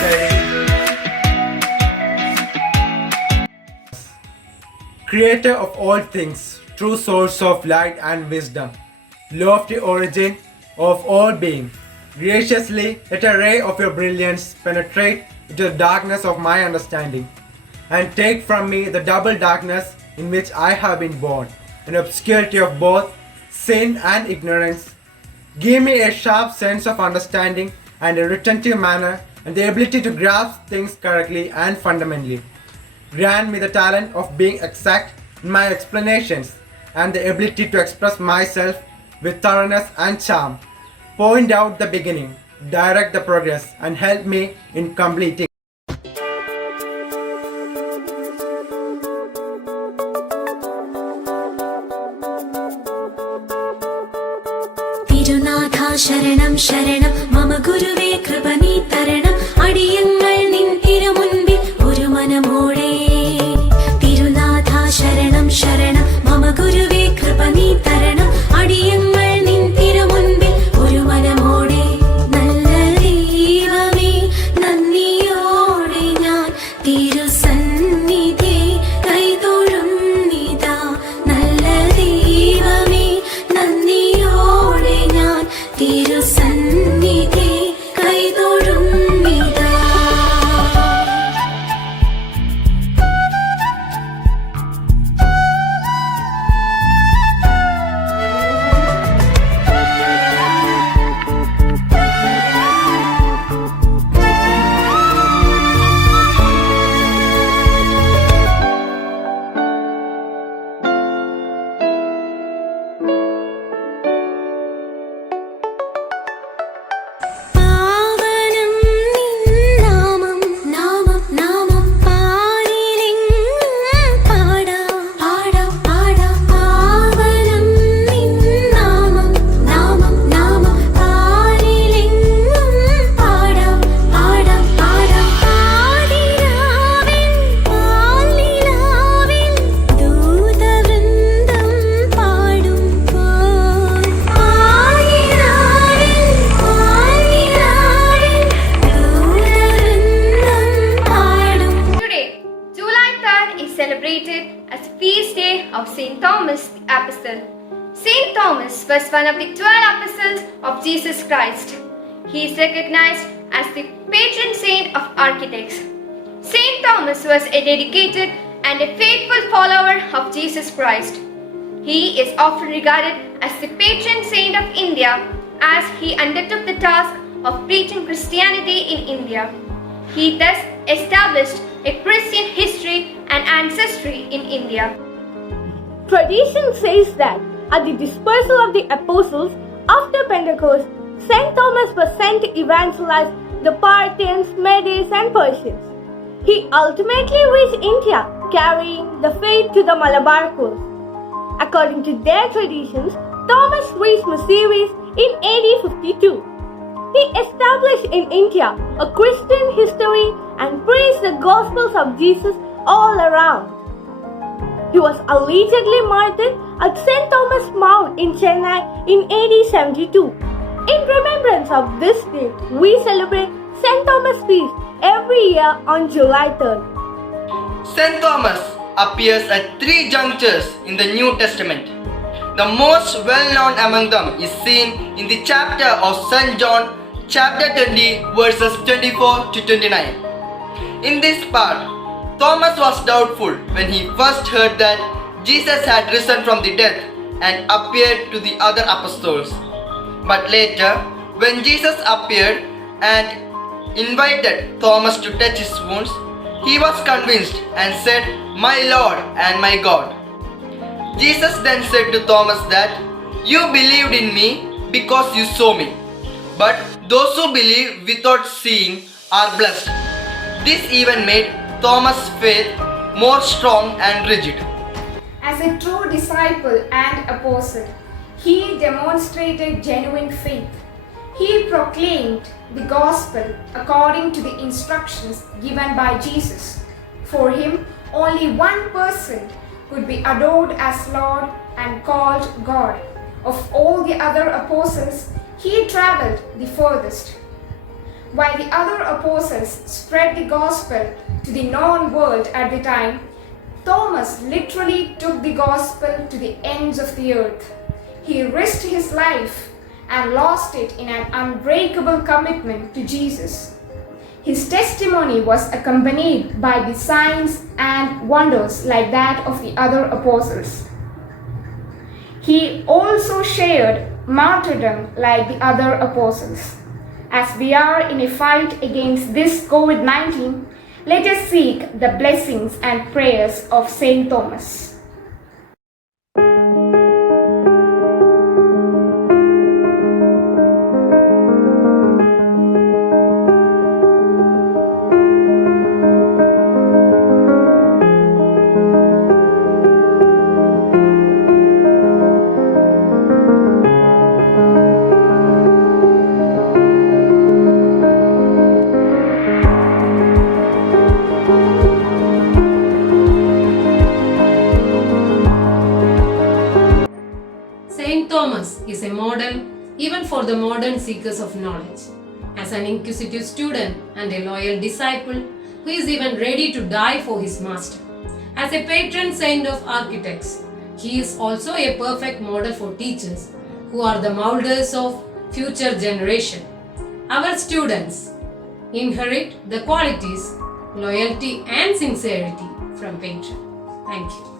Vadakkencherry, Creator of all things, true source of light and wisdom, lofty origin of all being. Graciously let a ray of your brilliance penetrate into the darkness of my understanding, and take from me the double darkness in which I have been born, an obscurity of both sin and ignorance. Give me a sharp sense of understanding and a retentive manner and the ability to grasp things correctly and fundamentally. Grant me the talent of being exact in my explanations and the ability to express myself with thoroughness and charm. Point out the beginning, direct the progress, and help me in completing. തിരുനാഥാ ശരണം ശരണം മമ ഗുരുവേ കൃപ നീ തരണം അടിയങ്ങൾ നിൻ തിരുമുൻപിൽ ഒരു മനമോടെ തിരുനാഥാ ശരണം ശരണം മമ ഗുരുവേ കൃപ നീ തരണം അടിയങ്ങൾ നിൻ തിരുമുൻപിൽ ഒരു മനമോടെ നല്ല ദൈവമേ നന്ദിയോടെ ഞാൻ തിരുസന്നിധി കൈതൊഴുന്നിതാ നല്ല ദൈവമേ നന്ദിയോടെ ഞാൻ തിരുസന്നിധി കൈതൊഴുന്നിതാ പാവനം നിൻ നാമം നാമം നാമം പാരിലെങ്ങും പാടാം പാടാം പാടാം പാവനം നിൻ നാമം നാമം നാമം പാരിലെങ്ങും പാടാം പാടാം പാടാം പാതിരാവിൻ പാൽനിലാവിൻ ദൂതവൃന്ദം പാടുമ്പോൾ പാതിരാവിൻ പാൽനിലാവിൻ ദൂതവൃന്ദം പാടും. Today, July 3rd is celebrated as the feast day of Saint Thomas the Apostle. Saint Thomas was one of the 12 apostles of Jesus Christ. He is recognized as the patron saint of architects. Saint Thomas was a dedicated and a faithful follower of Jesus Christ. He is often regarded as the patron saint of India as he undertook the task of preaching Christianity in India. He thus established a Christian history and ancestry in India. Tradition says that at the dispersal of the apostles after Pentecost, Saint Thomas was sent to evangelize the Parthians, Medes, and Persians. He ultimately reached India, carrying the faith to the Malabar coast. According to their traditions, Thomas reached Maceres in AD 52. He established in India a Christian history and preached the Gospels of Jesus all around. He was allegedly martyred at St. Thomas Mount in Chennai in AD 72. In remembrance of this day, we celebrate St. Thomas Feast every year on July 3rd. St. Thomas appears at three junctures in the New Testament. The most well-known among them is seen in the chapter of St. John, chapter 20, verses 24 to 29. In this part, Thomas was doubtful when he first heard that Jesus had risen from the dead and appeared to the other apostles. But later, when Jesus appeared and invited Thomas to touch his wounds, he was convinced and said, "My Lord and my God." Jesus then said to Thomas that, "You believed in me because you saw me. But those who believe without seeing are blessed." This even made Thomas' faith more strong and rigid. As a true disciple and apostle, he demonstrated genuine faith. He proclaimed the gospel according to the instructions given by Jesus. For him, only one person could be adored as Lord and called God. Of all the other apostles, he traveled the furthest. While the other apostles spread the gospel to the known world at the time, Thomas literally took the gospel to the ends of the earth. He risked his life and lost it in an unbreakable commitment to Jesus. His testimony was accompanied by the signs and wonders like that of the other apostles. He also shared martyrdom like the other apostles. As we are in a fight against this COVID-19, let us seek the blessings and prayers of Saint Thomas. Saint Thomas is a model even for the modern seekers of knowledge. As an inquisitive student and a loyal disciple who is even ready to die for his master. As a patron saint of architects, he is also a perfect model for teachers who are the molders of future generation. Our students inherit the qualities, loyalty and sincerity from patron. Thank you.